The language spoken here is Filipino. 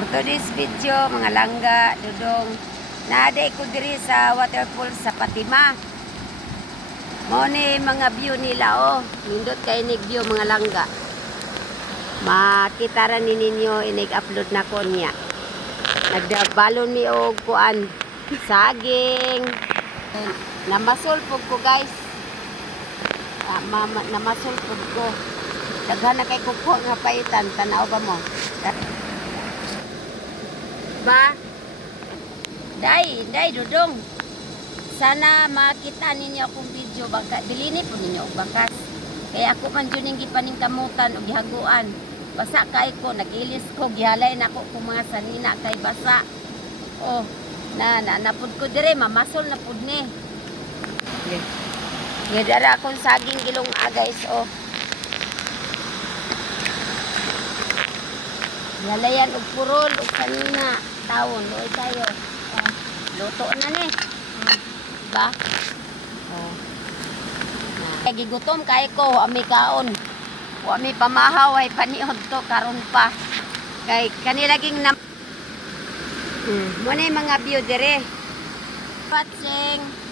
For today's video, mga langga, dudong, naaday ko diri sa waterfall sa Fatima. Mao ni mga view nila, oh. Nindot kay nig view mga langga. Makita ra ni ninyo inig-upload na ko niya. Nagdabalon mi og kuan, saging. Namasol pug ko, guys. Namasol pug ko. Daghan na kay kuko nga paitan, tanaw ba mo? Ba? Day, dudong. Sana makita ninyo akong video. Baka, bilini po ninyo og bakas. Kaya ako man dyan yung gipaningkamutan o gihaguan. Basa kay ko, nag-ilis ko, gihalay na ako kung mga sanina kay basa. Oh, napud ko dire, mamasol na pud ni. Gidara akong saging gilong guys, oh. Lalayan og purol og kanina tawon loy tayo. Luto na ni. Ba? Oh. Kay gigutom kay ko ami kaon. Wa mi pamahaw ay paniod to karon pa. Kay kanilaging na mo ni mga view dire. Watching.